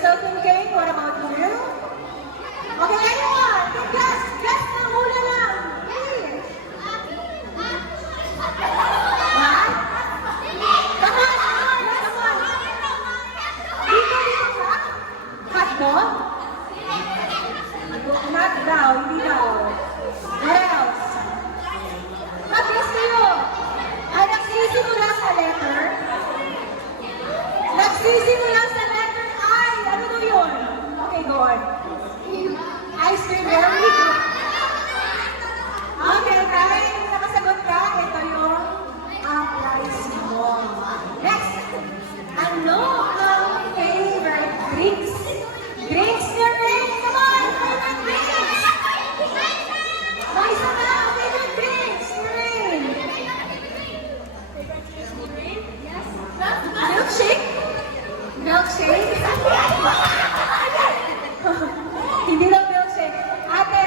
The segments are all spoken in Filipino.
still thinking? What about you? Okay, anyone? Guess! Guess na muna lang! Hey! What? Come on! Come on! Dito ka? Hotdog? Not daw, hindi daw. What else? Mabilis kayo! Nagsisimula sa letter? Nagsisimula sa letter I! Ano na yun? Okay, go on. Ice cream, very good. Okay, kahit nakasagot ka, ito yung prize mo. Next! Ano ang favorite drinks? Drinks na rin! Come on! Favorite drinks! May isa na! Favorite drinks! Rin! Milkshake? Milkshake? Hindi lang milkshake. Ate!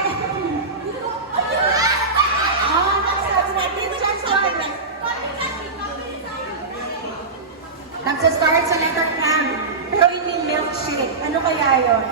Nagsasabi natin dyan sa mga. Nagsastart sa letter M. Pero hindi milkshake. Ano kaya yun?